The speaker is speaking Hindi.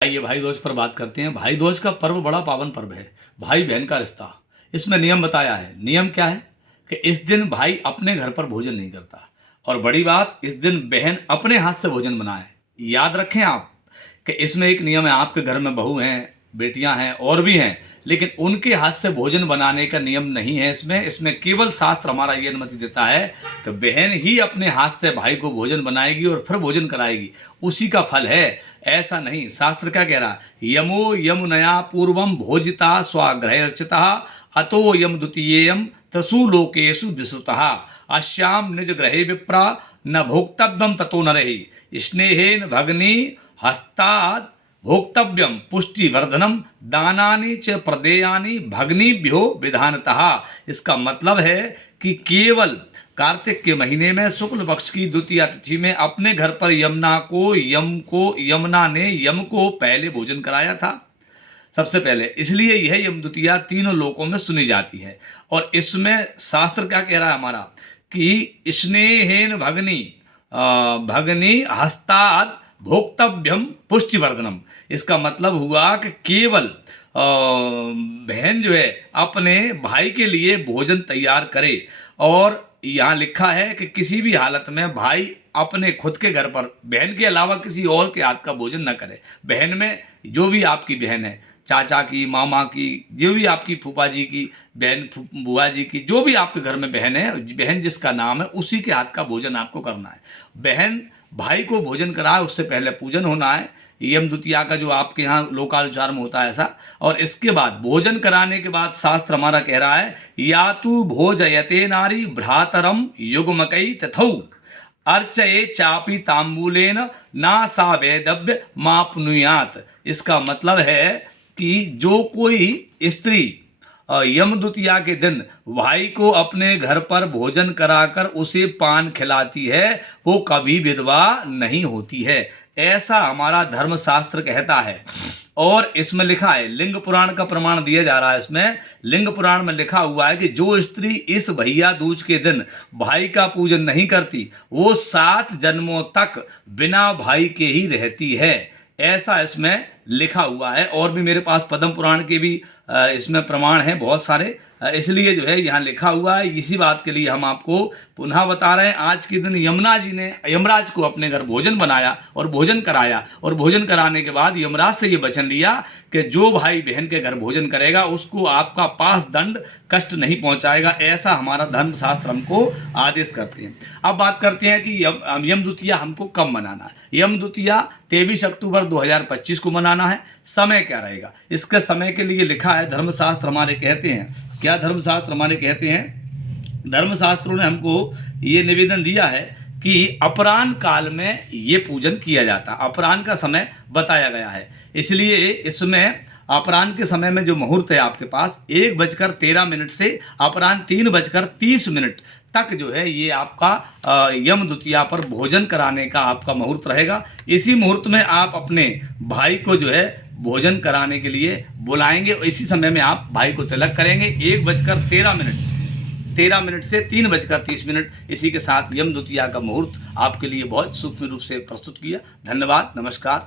आइए भाई दूज पर बात करते हैं। भाई दूज का पर्व बड़ा पावन पर्व है। भाई बहन का रिश्ता, इसमें नियम बताया है। नियम क्या है कि इस दिन भाई अपने घर पर भोजन नहीं करता, और बड़ी बात, इस दिन बहन अपने हाथ से भोजन बनाए। याद रखें आप कि इसमें एक नियम है। आपके घर में बहू हैं, बेटियां हैं और भी हैं, लेकिन उनके हाथ से भोजन बनाने का नियम नहीं है। इसमें केवल शास्त्र हमारा ये अनुमति देता है कि बहन ही अपने हाथ से भाई को भोजन बनाएगी और फिर भोजन कराएगी, उसी का फल है। ऐसा नहीं, शास्त्र क्या कह रहा है? यमो यमुनया पूर्वम भोजिता स्वाग्रहर्चिता अतो यम द्वितीयम तसु लोकेशु विश्रुतः अश्याम निज ग्रहे विप्रा न भोक्तव्यम ततो नरहि स्नेहेन भगनी हस्ताद भोक्तव्यम पुष्टिवर्धनम दानानि च प्रदेयानि भग्नीभ्यो विधानतः। इसका मतलब है कि केवल कार्तिक के महीने में शुक्ल पक्ष की द्वितीय तिथि में अपने घर पर यमुना ने यम को पहले भोजन कराया था, सबसे पहले। इसलिए यह यम द्वितीया तीनों लोकों में सुनी जाती है। और इसमें शास्त्र क्या कह रहा है हमारा कि स्नेहेन भगनी हस्ताद भोक्तव्यम पुष्टिवर्धनम। इसका मतलब हुआ कि केवल बहन जो है अपने भाई के लिए भोजन तैयार करे। और यहाँ लिखा है कि किसी भी हालत में भाई अपने खुद के घर पर बहन के अलावा किसी और के हाथ का भोजन न करे। बहन में जो भी आपकी बहन है, चाचा की, मामा की, जो भी आपकी फूफा जी की बहन, बुआ जी की, जो भी आपके घर में बहन है, बहन जिसका नाम है, उसी के हाथ का भोजन आपको करना है। बहन भाई को भोजन कराए, उससे पहले पूजन होना है, यम द्वितीया का जो आपके यहाँ लोकानुसार में होता है ऐसा। और इसके बाद भोजन कराने के बाद शास्त्र हमारा कह रहा है या तू भोजयते नारी भ्रातरम युग्मकई तथौ अर्चये चापी तांबूलेन ना सा वेदव्य मापनुयात। इसका मतलब है कि जो कोई स्त्री यम द्वितीया के दिन भाई को अपने घर पर भोजन कराकर उसे पान खिलाती है, वो कभी विधवा नहीं होती है, ऐसा हमारा धर्मशास्त्र कहता है। और इसमें लिखा है, लिंग पुराण का प्रमाण दिया जा रहा है। इसमें लिंग पुराण में लिखा हुआ है कि जो स्त्री इस भैया दूज के दिन भाई का पूजन नहीं करती, वो 7 जन्मों तक बिना भाई के ही रहती है, ऐसा इसमें लिखा हुआ है। और भी मेरे पास पद्म पुराण के भी इसमें प्रमाण हैं बहुत सारे, इसलिए जो है यहाँ लिखा हुआ है। इसी बात के लिए हम आपको पुनः बता रहे हैं। आज के दिन यमुना जी ने यमराज को अपने घर भोजन बनाया और भोजन कराया, और भोजन कराने के बाद यमराज से ये वचन लिया कि जो भाई बहन के घर भोजन करेगा उसको आपका पास दंड कष्ट नहीं पहुंचाएगा, ऐसा हमारा धर्मशास्त्र हमको आदेश करते हैं। अब बात करते हैं कि यम द्वितीया हमको कब मनाना है। यम द्वितीया 23 अक्टूबर 2025 को मनाना है। समय क्या रहेगा? इसके समय के लिए लिखा है, धर्मशास्त्र हमारे कहते हैं, क्या धर्मशास्त्र हमारे कहते हैं? धर्मशास्त्रों ने हमको ये निवेदन दिया है कि अपराह्न काल में ये पूजन किया जाता। अपराह्न का समय बताया गया है, इसलिए इसमें अपराह्न के समय में जो मुहूर्त है आपके पास 1:13 से अपराह्न 3:30 तक जो है ये आपका यम द्वितीया पर भोजन कराने का आपका मुहूर्त रहेगा। इसी मुहूर्त में आप अपने भाई को जो है भोजन कराने के लिए बुलाएंगे, और इसी समय में आप भाई को तिलक करेंगे। 1:13 से 3:30। इसी के साथ यम द्वितीया का मुहूर्त आपके लिए बहुत सूक्ष्म रूप से प्रस्तुत किया। धन्यवाद, नमस्कार।